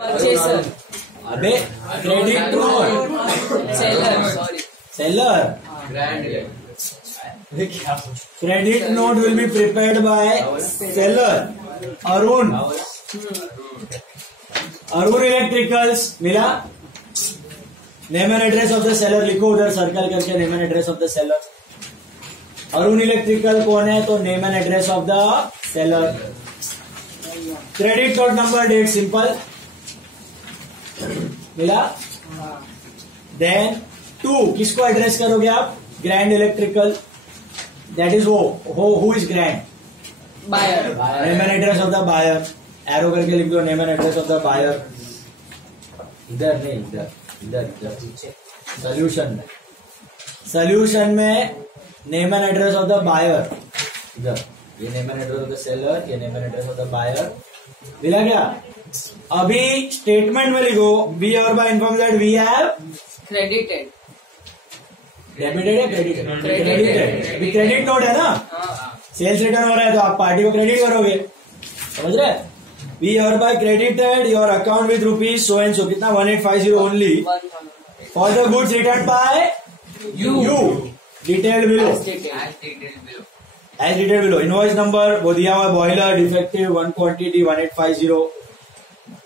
Purchaser. अबे credit note. Seller. Credit note will be prepared by seller. Arun electricals. मिला. Name and address of the seller लिखो उधर circle करके. Name and address of the seller. Arun electrical कौन है तो name and address of the seller. Credit note number date simple. मिला. Then 2 किसको address करोगे आप. Grand electrical. That is who is grand. Buyer. Name and address of the buyer. Arrow करके लिख दो name and address of the buyer. इधर नहीं, इधर सोल्यूशन में name and address of the buyer. इधर ये name and address of the seller, ये name and address of the buyer. मिला क्या. अभी स्टेटमेंट में लिखो we are by inform that we have credited. Debited है क्रेडिटेड. अभी क्रेडिट नोट है ना. सेल्स रिटर्न हो रहा है तो आप पार्टी को क्रेडिट करोगे. समझ रहे. We are by credited your account with rupees so and so. कितना 1850 only for the goods return by you. Detailed below. As detailed below. Invoice number वो दिया हुआ. Boiler defective 1 quantity 1850.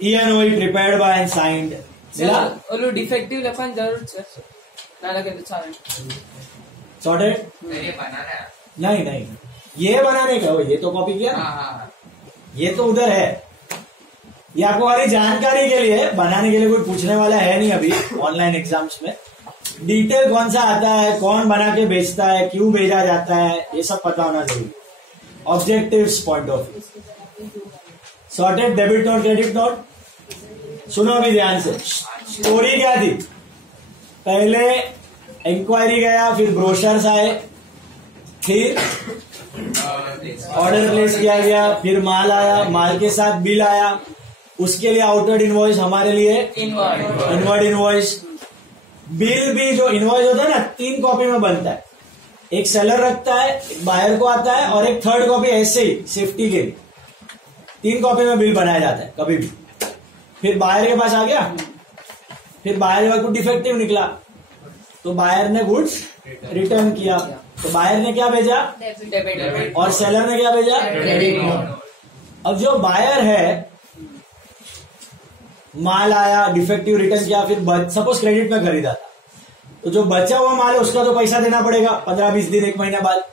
ENOE prepared by and signed. मिला. और defective Lakhan जरूर से ना लगे तो चालेल. सॉर्टेड. ये बनाना है. नहीं ये बनाने का. ये तो कॉपी किया. ये तो उधर है. ये आपको खाली जानकारी के लिए. बनाने के लिए कोई पूछने वाला है नहीं अभी ऑनलाइन एग्जाम्स में. डिटेल कौन सा आता है, कौन बना के बेचता है, क्यों भेजा जाता है, ये सब पता होना चाहिए. Objectives point of view. Sorted. Debit note credit note. सुनो अभी ध्यान से. स्टोरी क्या थी. पहले इंक्वायरी गया, फिर ब्रोशर्स आए, फिर ऑर्डर प्लेस किया गया, फिर माल आया, माल के साथ बिल आया, उसके लिए आउटवर्ड इनवॉइस, हमारे लिए इनवर्ड इनवॉइस. बिल भी जो इनवॉइस होता है ना 3 कॉपी में बनता है. एक सेलर रखता है, एक बायर को आता है और एक थर्ड कॉपी ऐसे ही सेफ्टी के. 3 कॉपी में बिल बनाया जाता है कभी भी. फिर बायर के पास आ गया, फिर बायर के पास कुछ डिफेक्टिव निकला तो बायर ने गुड्स रिटर्न किया. तो बायर ने क्या भेजा डेबिट और सेलर ने क्या भेजा क्रेडिट नोट. अब जो बायर है, माल आया, डिफेक्टिव रिटर्न किया, फिर सपोज क्रेडिट में खरीदा था तो जो बचा हुआ माल है उसका तो पैसा देना पड़ेगा 15-20 दिन 1 महीने बाद.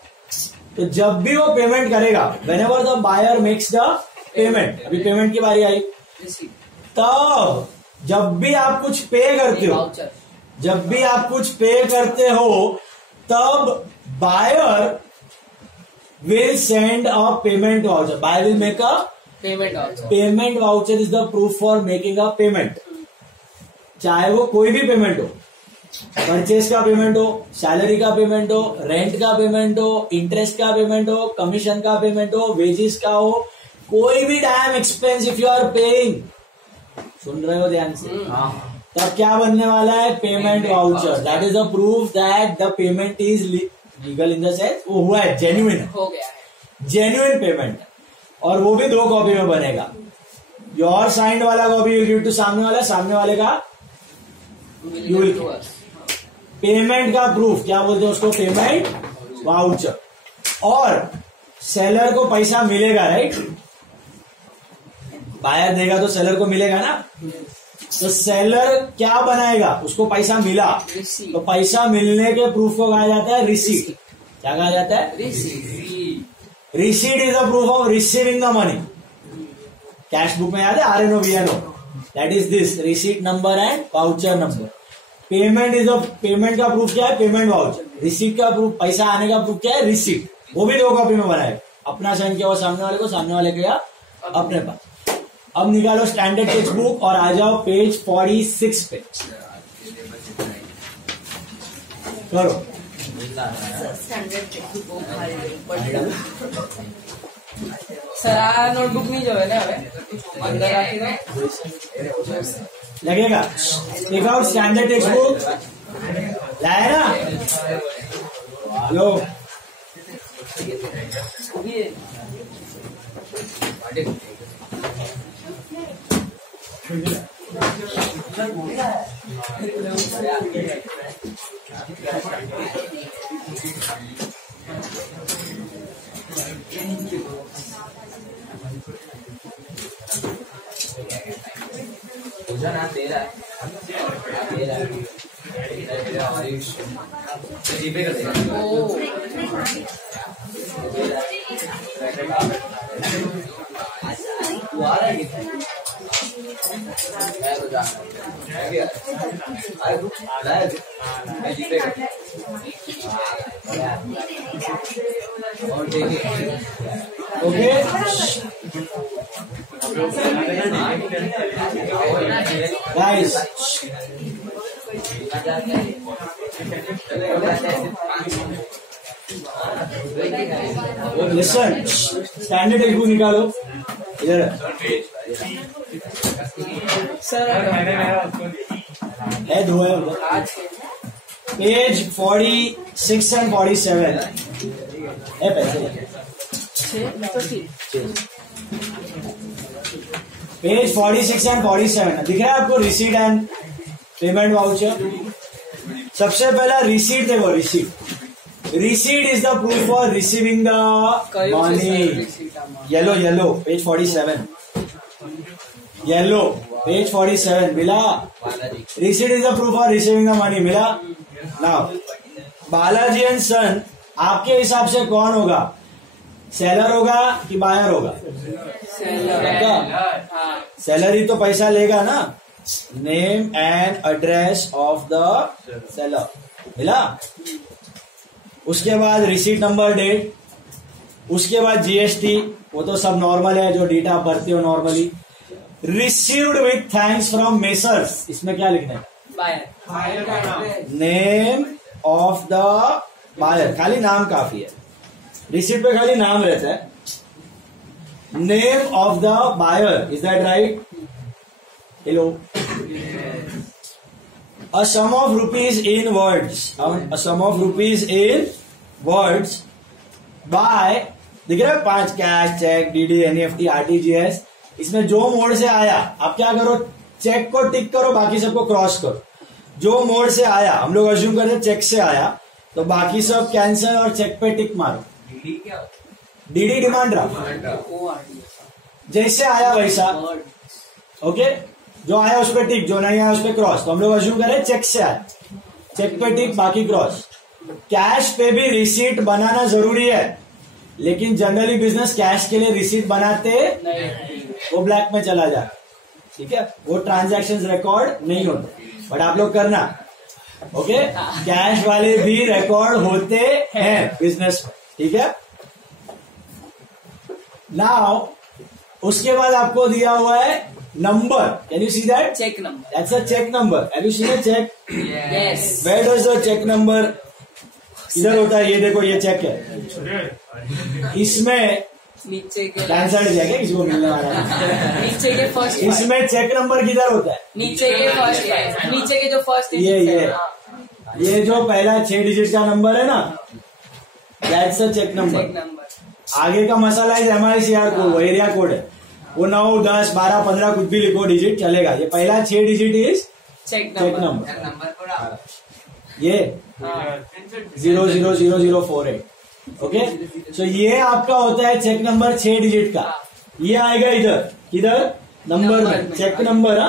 तो जब भी वो पेमेंट करेगा, whenever the buyer makes the payment, अभी पेमेंट की बारी आई, तब जब भी आप कुछ पे करते हो, तब buyer will send a payment voucher. Buyer will make a payment voucher. Is the proof for making a payment. चाहे वो कोई भी पेमेंट हो, परचेज का पेमेंट हो, सैलरी का पेमेंट हो, रेंट का पेमेंट हो, इंटरेस्ट का पेमेंट हो, कमीशन का पेमेंट हो, वेजेस का हो, कोई भी damn expense if you are paying. सुन रहे हो ध्यान से. तब क्या बनने वाला है, payment voucher. That is a proof that the payment is legal in the sense वो हुआ है, जेन्युइन हो गया है, जेन्युइन पेमेंट. और वो भी 2 कॉपी में बनेगा. योर साइंड वाला कॉपी यू गिव टू सामने वाला, सामने वाले का यू विल. पेमेंट का प्रूफ क्या बोलते हैं उसको, पेमेंट वाउचर. और सेलर को पैसा मिलेगा, राइट. बायर देगा तो सेलर को मिलेगा ना. तो सेलर क्या बनाएगा, उसको पैसा मिला, तो पैसा मिलने के प्रूफ को कहा जाता है रिसीट. क्या कहा जाता है, receipt. Is the proof of receiving the money. Cash book में याद है RNO VNO. That is this receipt number and voucher number. Payment is payment का प्रूफ क्या है, पेमेंट वाउचर. रिसीट का प्रूफ, पैसा आने का प्रूफ क्या है, रिसीट. वो भी 2 कॉपी में बनाएगा. अपना साइन किया हुआ सामने वाले को, सामने वाले का अपने पास. अब निकालो स्टैंडर्ड टेक्स्ट बुक और आ जाओ पेज 46 पे. करो. सर आ नोटबुक नहीं जो है ना अंदर आती है लगेगा. Take out standard text book. लाए ना. Hello. Okay guys, listen, standard text book निकालो इधर सर है, दो है उधर। पेज 46 and 47 है पैसे। पेज 46 and 47 दिख रहा है आपको? Receipt and payment voucher. सबसे पहला रिसीट देखो, receipt is the proof for receiving the money. Yellow page 47, yellow page 47 मिला। Receipt is the proof for receiving the money मिला। नाउ बालाजी एंड सन, आपके हिसाब से कौन होगा? सेलर होगा कि बायर होगा? सेलर ही तो पैसा लेगा ना। Name and address of the seller मिला। उसके बाद रिसीट नंबर, डेट, उसके बाद जीएसटी, वो तो सब नॉर्मल है जो डेटा आप भरते हो normally. Received with thanks from messrs, इसमें क्या लिखना है? Buyer. Name of the buyer, खाली नाम काफी है, रिसीट पे खाली नाम रहता है। Name of the buyer, is that right? Hello. A sum of rupees in words, a sum of rupees in words by, दिख रहा है 5 cash, cheque, DD, NEFT, RTGS. इसमें जो मोड से आया आप क्या करो? चेक को टिक करो, बाकी सबको क्रॉस करो। जो मोड से आया, हम लोग अज्यूम करते हैं चेक से आया, तो बाकी सब कैंसिल और चेक पे टिक मारो। डीडी डिमांड ड्राफ्ट, जैसे आया वैसा। ओके, जो आया उस पर टिक, जो नहीं आया उस पर क्रॉस। तो हम लोग अज्यूम करें चेक से आया, चेक पे टिक, बाकी क्रॉस। कैश पे भी रिसीट बनाना जरूरी है, लेकिन जनरली बिजनेस कैश के लिए रिसीट बनाते नहीं, वो ब्लैक में चला जाए। ठीक है, वो ट्रांजैक्शंस रिकॉर्ड नहीं होते, बट आप लोग करना। ओके, कैश वाले भी रिकॉर्ड होते हैं बिजनेस में। ठीक है, नाउ उसके बाद आपको दिया हुआ है नंबर। Can you see that? Cheque number. That's a cheque number. Have you seen a cheque? Yes. Where does the cheque number? इधर होता है, ये देखो, ये चेक है। इसमें नीचे के कैंसर किया क्या किसी को मिलने वाला है? नीचे के फर्स्ट, इसमें चेक नंबर किधर होता है? नीचे के फर्स्ट, नीचे के जो फर्स्ट, ये जो पहला 6 डिजिट का नंबर है ना, दैट्स अ चेक नंबर। आगे का मसाला है MICR कोड, वो एरिया कोड है, वो 9, 10, 12, 15 कुछ भी लिखो डिजिट चलेगा। ये पहला 6 डिजिट इज चेक नंबर। ये 000048। ओके, सो ये आपका होता है चेक नंबर 6 डिजिट का। ये आएगा इधर नंबर में, चेक नंबर।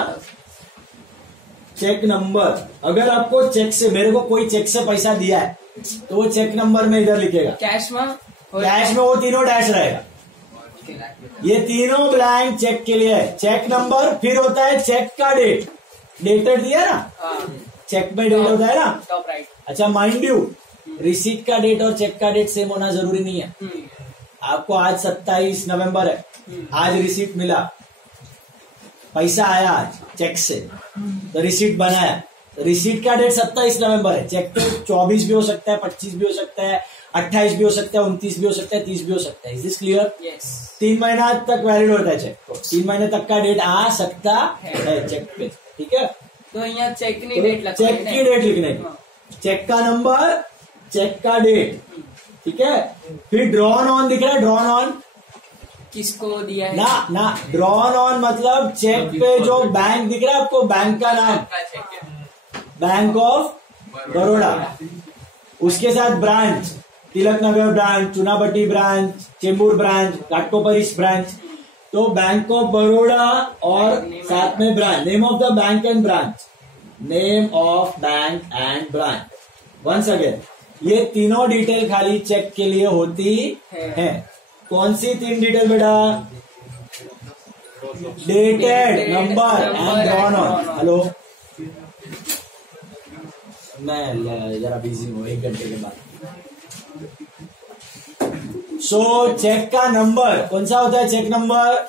चेक नंबर, अगर आपको चेक से, मेरे को कोई चेक से पैसा दिया है तो वो चेक नंबर में इधर लिखेगा। कैश में वो तीनों डैश रहेगा। ये तीनों ब्लैंक चेक के लिए है। चेक नंबर, फिर होता है चेक का डेट, डेटेड दिया ना, चेक में डेट होता है ना। Top right. अच्छा, माइंड यू, रिसीट का डेट और चेक का डेट सेम होना जरूरी नहीं है। आपको आज 27 नवंबर है, आज रिसीट मिला, पैसा आया आज चेक से, तो रिसीट बनाया, रिसीट का डेट 27 नवंबर है, चेक पे 24 भी हो सकता है, 25 भी हो सकता है, 28 भी हो सकता है, 29 भी हो सकता है, 30 भी हो सकता है। Is this clear? यस। 3 महीना तक वैलिड होता है चेक, तो 3 महीने तक का डेट आ सकता है चेक पे। ठीक है, तो यहाँ चेक की डेट लगता चेक की डेट लिखने की, चेक का नंबर, चेक का डेट। ठीक है, फिर ड्रॉन ऑन दिख रहा है, ड्रॉन ऑन किसको दिया है ना ड्रॉन ऑन मतलब चेक पे जो बैंक दिख रहा है आपको, बैंक का नाम बैंक ऑफ बड़ौदा, उसके साथ branch Tilak Nagar branch, Chunabhatti branch, Chembur branch, घाटकोपरिस ब्रांच। तो बैंक ऑफ बड़ौदा और साथ में branch, name of the bank and branch, name of bank and branch. Once again ये तीनों डिटेल खाली चेक के लिए होती है। कौन सी 3 डिटेल बेटा? Dated, number and drawn on. Hello, मैं जरा बिजी हूँ, 1 घंटे के बाद। सो चेक का नंबर कौन सा होता है? चेक नंबर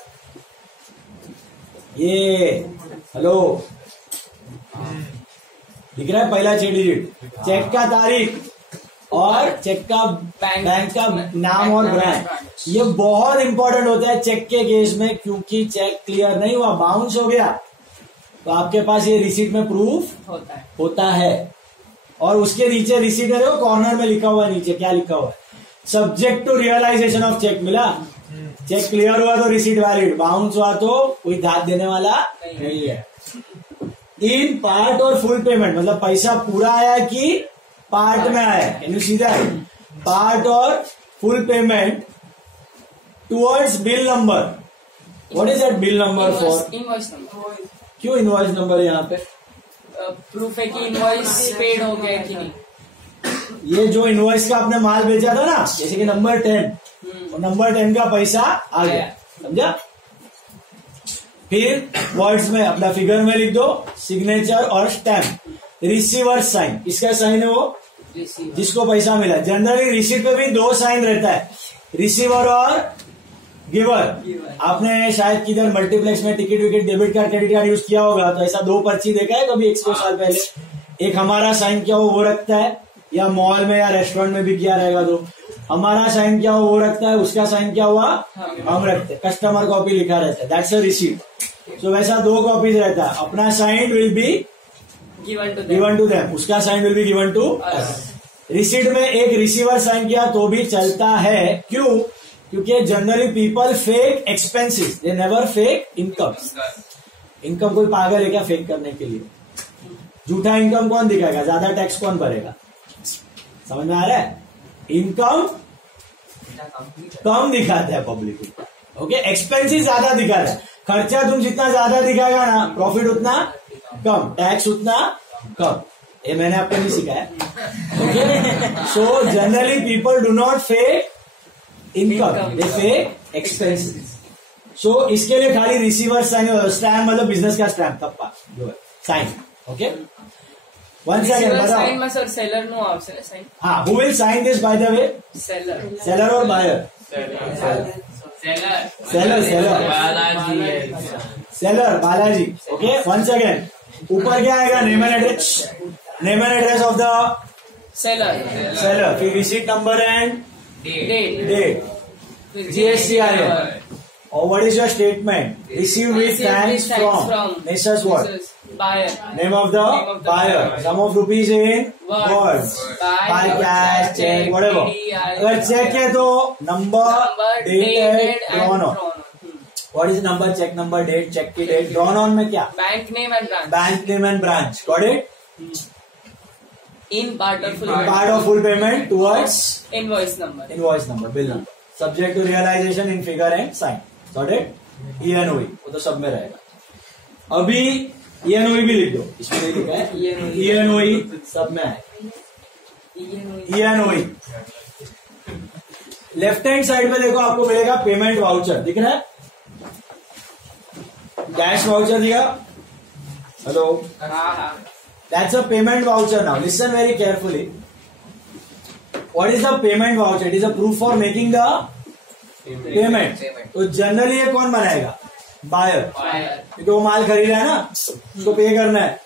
ये, हेलो दिख रहा है पहला 6 डिजिट। चेक का तारीख और चेक का बैंक का नाम और ब्रांच। ये बहुत इंपॉर्टेंट होता है चेक के केस में, क्योंकि चेक क्लियर नहीं हुआ, बाउंस हो गया, तो आपके पास ये रिसीट में प्रूफ होता है। और उसके नीचे रिसीट है, देखो कॉर्नर में लिखा हुआ है, नीचे क्या लिखा हुआ है? Subject to realisation of cheque. मिला, चेक क्लियर हुआ तो रिसीट वैलिड, बाउंस हुआ तो कोई धात देने वाला नहीं है। इन पार्ट और फुल पेमेंट मतलब पैसा पूरा आया कि पार्ट में आया, can you see that? Part और full payment towards bill number. What is that bill number for? Invoice number. क्यों इनवॉइस नंबर है यहाँ पे? प्रूफ है कि इनवॉइस पेड हो गया कि नहीं। ये जो इनवॉइस का आपने माल बेचा था ना, जैसे कि नंबर 10, और नंबर 10 का पैसा आ गया, समझा? फिर वर्ड्स में अपना फिगर में लिख दो सिग्नेचर और स्टैम्प। रिसीवर साइन, किसका साइन है? वो जिसको पैसा मिला। जनरली रिसीट पे भी 2 साइन रहता है, रिसीवर और गिवर। आपने शायद किधर मल्टीप्लेक्स में ticket wicket debit card credit card use किया होगा, तो ऐसा 2 पर्ची देखा है कभी 100 साल पहले। एक हमारा साइन क्या हो वो रखता है, या मॉल में या रेस्टोरेंट में भी किया रहेगा, तो हमारा साइन क्या हो वो रखता है, उसका साइन क्या हुआ हम रखते हैं। कस्टमर कॉपी लिखा रहता है, दैट्स अ रिसीट। तो वैसा 2 कॉपीज रहता है, अपना sign will be given to them, उसका sign will be given to us. Receipt में एक रिसीवर साइन किया तो भी चलता है, क्यों? क्योंकि generally people fake expenses, they never fake income. Income कोई पागल है क्या फेक करने के लिए? झूठा इनकम कौन दिखाएगा? ज्यादा टैक्स कौन भरेगा? समझ में आ रहा है? इनकम कम दिखाता है पब्लिक को, ओके? एक्सपेंसेस ज्यादा दिखाता है। खर्चा तुम जितना ज्यादा दिखाएगा ना, प्रॉफिट उतना कम, टैक्स उतना कम। ये मैंने आपको नहीं सिखाया, okay? So generally people do not fake income, they fake expenses. So इसके लिए खाली रिसीवर साइन, स्टैम्प मतलब बिजनेस का स्टैम्प तब जो है sign, okay? Once again, sign में सर सेलर नो आवश्यक है साइन। हाँ, who will sign this by the way? Seller or buyer? Seller, Balaji, okay? Once again, ऊपर क्या आएगा? Name and address of the seller, फिर receipt number and date, GST आएगा। और what is your statement? Received with thanks from Messrs. What? Buyer. Name of the buyer. Sum of rupees in words. By cash, check, whatever. अगर cheque है तो number, date, drawn on. What is number, check number, date, check की date, drawn on में क्या? Bank name and branch. Bank name and branch, got it? In part of full payment towards invoice number, bill number, subject to realization in figure and sign, got it? ENOE वो तो सब में रहेगा। अभी ENOE भी लिख दो, इसमें नहीं लिखा है, ENOE सब में है। ENOE लेफ्ट हैंड साइड में देखो, आपको मिलेगा पेमेंट वाउचर, दिख रहा है? कैश वाउचर दिया, hello? That's a payment voucher now. Listen very carefully. What is the payment voucher? It is a proof for making the payment. तो जनरली ये कौन बनाएगा? बायर, क्योंकि वो माल खरीदा है ना, उसको पे करना है।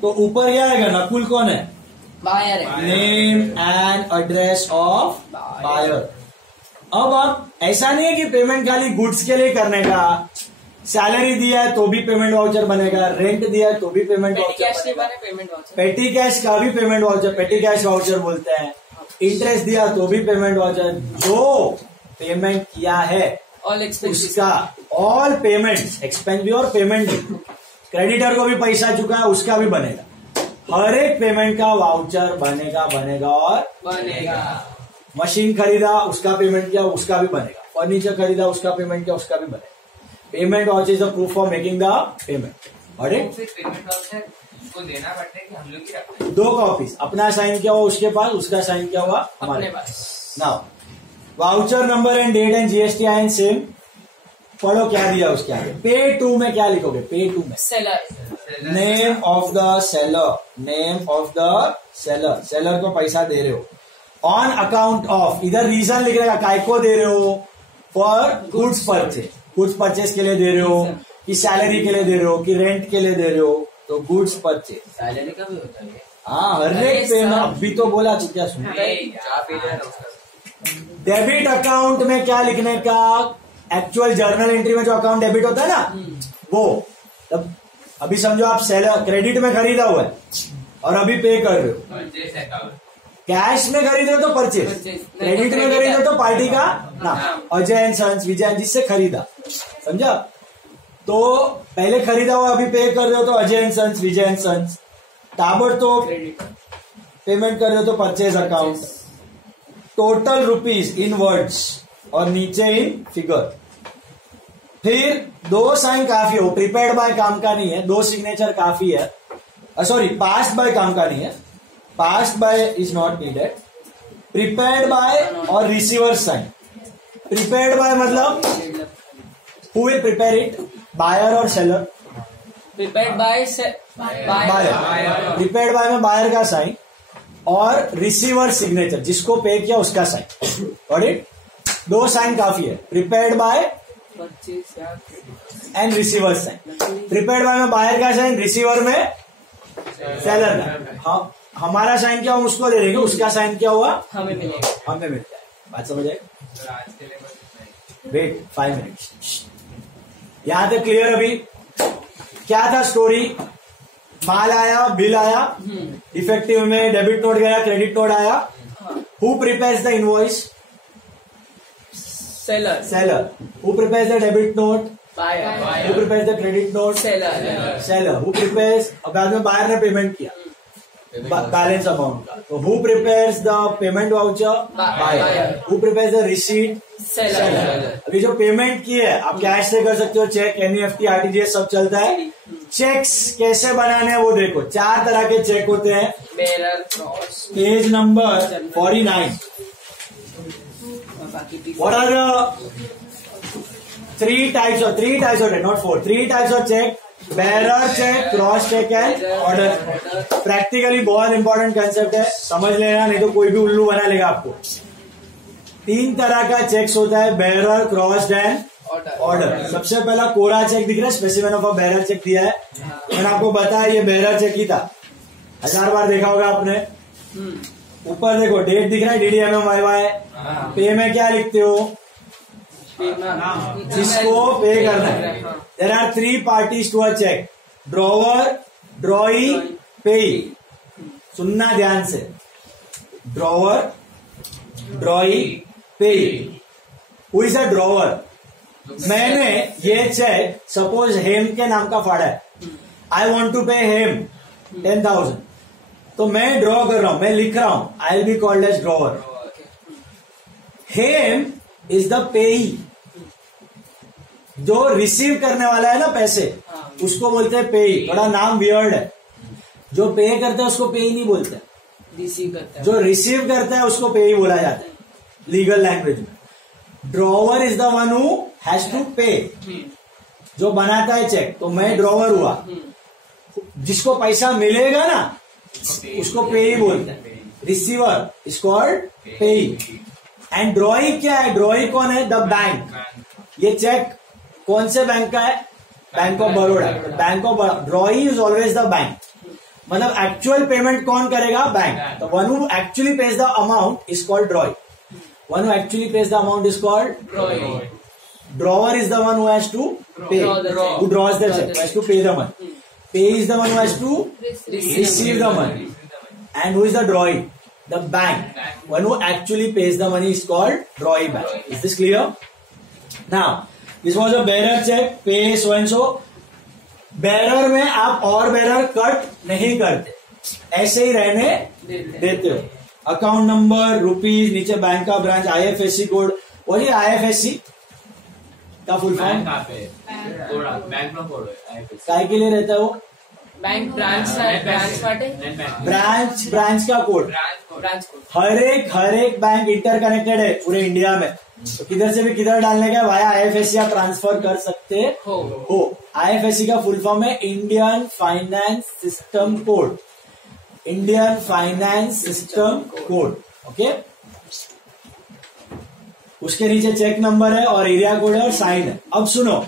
तो ऊपर क्या आएगा? नकुल कौन है? बायर है। Name and address of buyer. अब आप ऐसा नहीं है कि पेमेंट खाली गुड्स के लिए करने का, सैलरी दिया है तो भी पेमेंट वाउचर बनेगा, रेंट दिया है तो भी पेमेंट वाउचर बनेगा, पेटी कैश का भी पेमेंट वाउचर, पेटी कैश वाउचर बोलते हैं। इंटरेस्ट दिया तो भी पेमेंट वाउचर। जो पेमेंट किया है ऑल एक्सपेंस उसका ऑल पेमेंट, एक्सपेंस भी और पेमेंट भी, क्रेडिटर को भी पैसा चुका है उसका भी बनेगा, हर एक पेमेंट का वाउचर बनेगा और बनेगा। मशीन खरीदा उसका पेमेंट किया उसका भी बनेगा, फर्नीचर खरीदा उसका पेमेंट किया उसका भी बनेगा। Payment voucher is the proof for making the payment. और पेमेंट वाउचर को देना पड़ता है कि हम लोग ही रखते हैं? 2 कॉपीज, अपना साइन किया हुआ उसके पास, उसका साइन किया हुआ हमारे पास। Now voucher number and date and GST I N same. पढ़ो क्या दिया उसके आगे। पे टू में क्या लिखोगे? पे टू में seller, name of the seller, name of the seller, seller को पैसा दे रहे हो। ऑन अकाउंट ऑफ, इधर रीजन लिख रहेगा काय को दे रहे हो, for goods purchase, goods purchase के लिए दे रहे हो कि सैलरी के लिए दे रहे हो कि रेंट के लिए दे रहे हो, तो गुड्स परचेज। सैलरी का भी होता है? हाँ, हर एक पेमेंट अभी तो बोला तो क्या सुन। डेबिट अकाउंट में क्या लिखने का? एक्चुअल जर्नल एंट्री में जो अकाउंट डेबिट होता है ना वो, तब अभी समझो आप सेलर क्रेडिट में खरीदा हुआ है और अभी पे कर रहे हो, कैश में खरीदे हो तो परचेज, क्रेडिट में खरीदे हो तो पार्टी का नाम, Ajay and sons, Vijay and जिससे खरीदा, समझा? तो पहले खरीदा हुआ अभी पे कर रहे हो तो Ajay and sons, Vijay and sons, ताबड़तोड़ पेमेंट कर रहे हो तो purchase account, total rupees in words और नीचे इन फिगर। फिर 2 साइन काफी हो, प्रिपेयर्ड बाय काम का नहीं है, 2 सिग्नेचर काफी है, सॉरी पास्ड बाय काम का नहीं है, passed by is not needed, prepared by और रिसीवर साइन। प्रिपेयर्ड बाय मतलब who will prepare it, buyer और seller? Prepared by buyer, prepared by में बायर का साइन और रिसीवर सिग्नेचर, जिसको पे किया उसका साइन। Got it? 2 साइन काफी है, prepared by and receiver sign. Prepared by में बायर का साइन, रिसीवर में सेलर का। हाँ, हमारा साइन क्या हुआ उसको दे देंगे, उसका साइन क्या हुआ हमें मिलेगा, हमें मिलता है। बात समझ आए? वेट 5 मिनट्स, यहां तक क्लियर? अभी क्या था स्टोरी? माल आया, बिल आया, इफेक्टिव में डेबिट नोट गया, क्रेडिट नोट आया। Who prepares the invoice? Seller. Seller. Who prepares the debit note? Buyer. Who prepares the credit note? Seller. Seller. Who prepares, अब बाद में बायर ने पेमेंट किया बैलेंस अमाउंट का, तो who prepares the payment voucher? Buyer. Who prepares the receipt? Seller. अभी जो payment की है आप कैश से कर सकते हो, चेक, एनईएफटी, आरटीजीएस सब चलता है। चेक्स कैसे बनाने हैं वो देखो, 4 तरह के चेक होते हैं। Bearer, cross, page number 49। What are the 3 types of check, not 4, 3 types of check? Bearer check, cross check and order। Practically बहुत इंपॉर्टेंट कंसेप्ट है, समझ लेना, नहीं तो कोई भी उल्लू बना लेगा आपको। 3 तरह का चेक्स होता है, बेरर, क्रॉस्ड एंड ऑर्डर। सबसे पहला कोरा चेक दिख रहा है, specimen of a bearer check दिया है, मैंने आपको बताया ये बेरर चेक ही था, 1000 बार देखा होगा आपने। ऊपर देखो डेट दिख रहा है, DDMMYY। पे में क्या लिखते हो? जिसको पे करना है। There are 3 parties to a cheque, drawer, drawee, payee. सुनना ध्यान से, drawer, drawee, payee. Who is a drawer? मैंने ये चेक सपोज हेम के नाम का फाड़ा है, आई वॉन्ट टू पे हेम 10,000, तो मैं ड्रॉ कर रहा हूं, मैं लिख रहा हूं, I will be called as drawer. Him is the payee, जो रिसीव करने वाला है ना पैसे, उसको बोलते हैं पेई। थोड़ा नाम वियर्ड है, जो पे करता है उसको पेई नहीं बोलते, रिसीव करता है। जो रिसीव करता है उसको पेई बोला जाता है लीगल लैंग्वेज में। Drawer is the one who has to pay, जो बनाता है चेक, तो मैं ड्रॉवर हुआ। जिसको पैसा मिलेगा ना उसको पेई बोलते हैं। रिसीवर इज कॉल्ड पेई। एंड ड्रॉई क्या है? ड्रॉई कौन है? The bank. ये चेक कौन से बैंक का है? Bank of Baroda. Bank of ड्रॉई is always the bank, मतलब एक्चुअल पेमेंट कौन करेगा? बैंक। तो one who actually page the amount is called ड्रॉई। One who actually pays the amount is called drawing. Drawer is the one who has to pay, who draws the check, who has to pay the money. Pay is the one who has to receive the money. And who is the drawee? The bank. One who actually pays the money is called drawee bank. Is this clear? Now this was a bearer check, पे सो and so. Bearer में आप और bearer cut नहीं करते, ऐसे ही रहने देते हो। अकाउंट नंबर, रुपीज, नीचे बैंक का ब्रांच, आईएफएससी कोड। और ये आईएफएससी का फुल फॉर्म काय के लिए रहता है वो? बैंक ब्रांच का कोड। हर एक बैंक इंटरकनेक्टेड है पूरे इंडिया में, तो किधर से भी किधर डालने का वाया आईएफएससी आप ट्रांसफर कर सकते हो। आईएफएससी का फुल फॉर्म है Indian finance system code. Indian finance system code, okay. उसके नीचे चेक नंबर है और एरिया कोड है और साइन है। अब सुनो,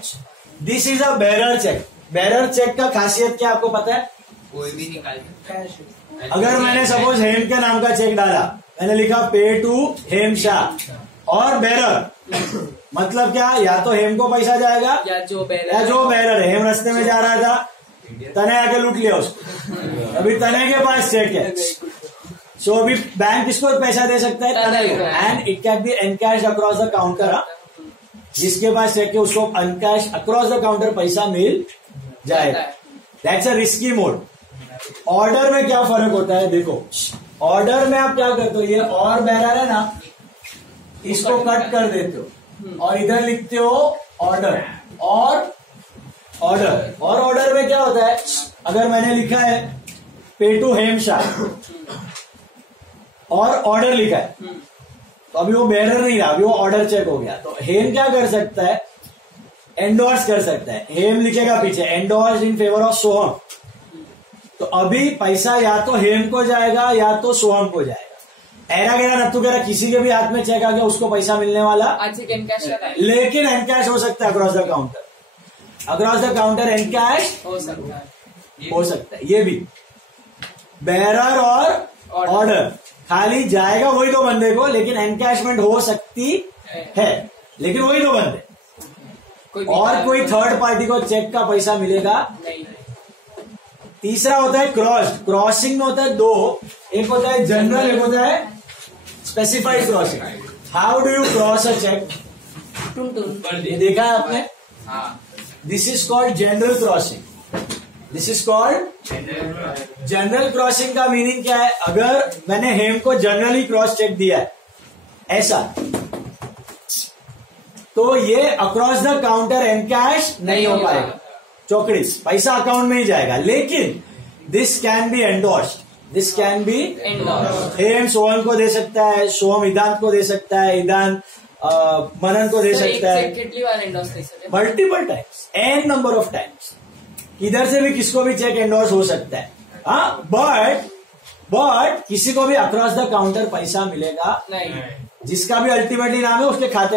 this is a bearer check. Bearer check का खासियत क्या आपको पता है? कोई भी निकाल। अगर मैंने सपोज हेम के नाम का चेक डाला, मैंने लिखा पे टू हेम शाह और बेरर, मतलब क्या? या तो हेम को पैसा जाएगा या जो बेरर है। हेम रास्ते में जा रहा था, तने आके लूट लिया उसको, अभी तने के पास चेक है, सो अभी बैंक किसको पैसा दे सकता है? तने को। And it can be encash across the counter. जिसके पास चेक है उसको अनकैश अक्रॉस द काउंटर पैसा मिल जाएगा। That's a risky mode. Order में क्या फर्क होता है? देखो, ऑर्डर में आप क्या करते हो, ये और बेरर है ना, इसको कट कर देते हो और इधर लिखते हो ऑर्डर और ऑर्डर। और ऑर्डर में क्या होता है? अगर मैंने लिखा है पे टू हेम शाह और ऑर्डर लिखा है, तो अभी वो बेरर नहीं रहा, अभी वो ऑर्डर चेक हो गया। तो हेम क्या कर सकता है? एंडोर्स कर सकता है। हेम लिखेगा पीछे एंडोर्स इन फेवर ऑफ सोहम, तो अभी पैसा या तो हेम को जाएगा या तो सोहम को जाएगा। एरा गेरा नत्थु गेरा किसी के भी हाथ में चेक आ गया उसको पैसा मिलने वाला, लेकिन एनकैश हो सकता है across the counter. Across the counter encash हो सकता है। ये भी बेरर और ऑर्डर खाली जाएगा वही दो बंदे को, लेकिन एनकैशमेंट हो सकती है, लेकिन वही दो बंदे। और कोई थर्ड पार्टी को चेक का पैसा मिलेगा नहीं। तीसरा होता है क्रॉस्ड। क्रॉसिंग में होता है दो, एक होता है जनरल, एक होता है specified crossing. How do you cross a cheque? ये देखा है आपने? This is called general crossing. This is called general crossing. का मीनिंग क्या है? अगर मैंने हेम को जनरली क्रॉस चेक दिया है ऐसा, तो ये अक्रॉस द काउंटर एनकैश नहीं हो पाएगा, चौकड़ी पैसा अकाउंट में ही जाएगा। लेकिन this can be endorsed, this can be endorsed. Hem Soham को दे सकता है, सोहम ईदान को दे सकता है, ईदान मनन को दे सकता है, multiple times, n number of times. इधर से भी किसको भी चेक एंडोर्स हो सकता है। बट किसी को भी अक्रॉस द काउंटर पैसा मिलेगा नहीं। जिसका भी अल्टीमेटली नाम है उसके खाते में